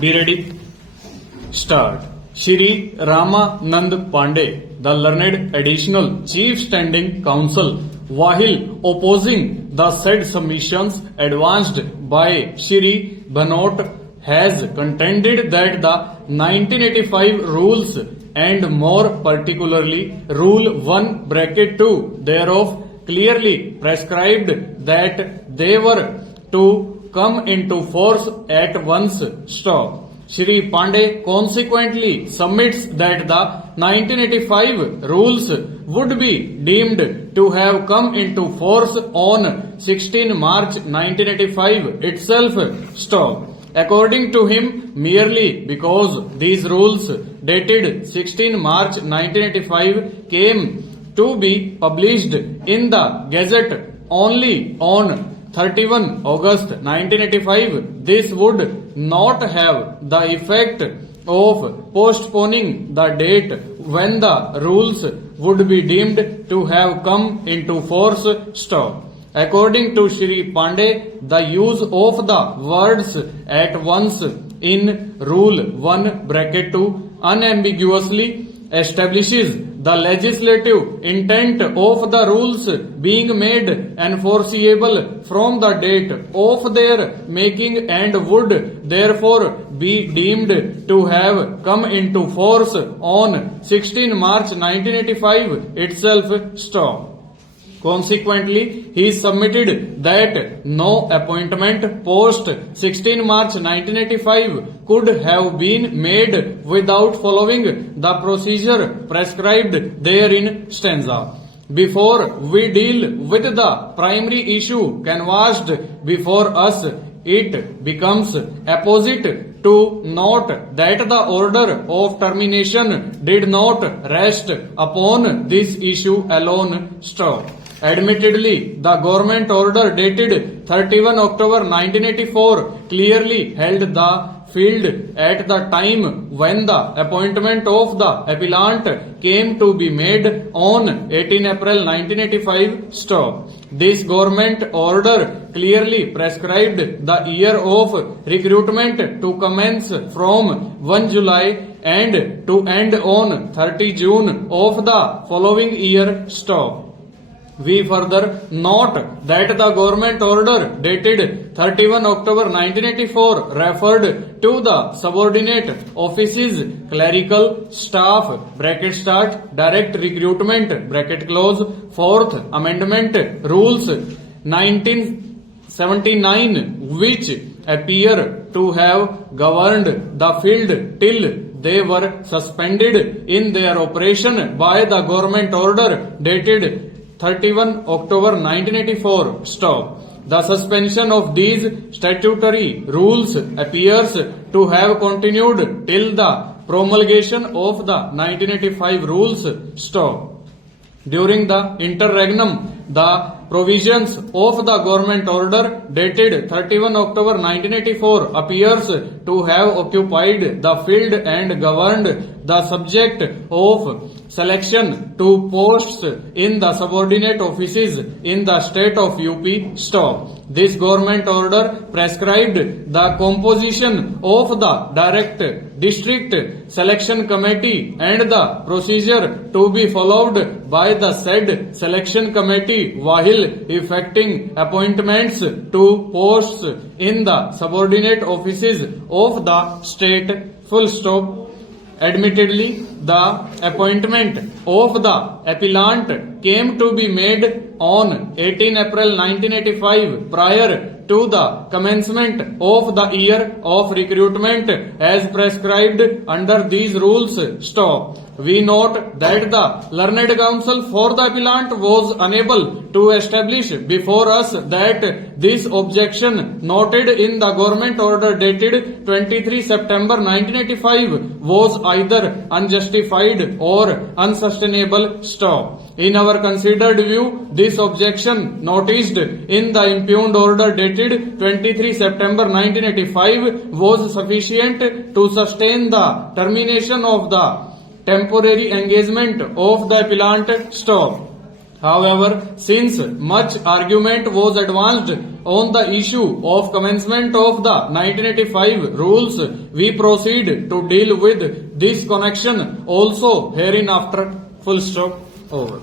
Be ready. Start. Shri Ramanand Pandey, the learned additional chief standing counsel, while opposing the said submissions advanced by Shri Bhanot, has contended that the 1985 rules and more particularly Rule 1(2) thereof clearly prescribed that they were to come into force at once. Stop. Shri Pandey consequently submits that the 1985 rules would be deemed to have come into force on 16 March 1985 itself. Stop. According to him, merely because these rules dated 16 March 1985 came to be published in the Gazette only on 31 August 1985, this would not have the effect of postponing the date when the rules would be deemed to have come into force. Stop. According to Shri Pandey, the use of the words at once in Rule 1(2) unambiguously establishes the legislative intent of the rules being made enforceable from the date of their making and would therefore be deemed to have come into force on 16 March 1985 itself. Stop. Consequently, he submitted that no appointment post 16 March 1985 could have been made without following the procedure prescribed therein. Stanza. Before we deal with the primary issue canvassed before us, it becomes apposite to note that the order of termination did not rest upon this issue alone. Stop. Admittedly, the government order dated 31 October 1984 clearly held the field at the time when the appointment of the appellant came to be made on 18 April 1985. Stop. This government order clearly prescribed the year of recruitment to commence from 1 July and to end on 30 June of the following year. Stop. We further note that the government order dated 31 October 1984 referred to the subordinate offices, clerical staff, bracket start, direct recruitment, bracket close, 4th Amendment Rules 1979, which appear to have governed the field till they were suspended in their operation by the government order dated 31 October 1984. Stop. The suspension of these statutory rules appears to have continued till the promulgation of the 1985 rules. Stop. During the interregnum, the provisions of the government order dated 31 October 1984 appears to have occupied the field and governed the subject of selection to posts in the subordinate offices in the state of UP. Stop. This government order prescribed the composition of the direct district selection committee and the procedure to be followed by the said selection committee while effecting appointments to posts in the subordinate offices of the state. Full stop. Admittedly, the appointment of the appellant came to be made on 18 April 1985 prior to the commencement of the year of recruitment as prescribed under these rules. Stop. We note that the learned counsel for the appellant was unable to establish before us that this objection noted in the government order dated 23 September 1985 was either unjustified or unsustainable. Stop. In our considered view, this objection noticed in the impugned order dated 23 September 1985 was sufficient to sustain the termination of the temporary engagement of the appellant. Stop. However, since much argument was advanced on the issue of commencement of the 1985 rules, we proceed to deal with this connection also hereinafter. Full stop. Over.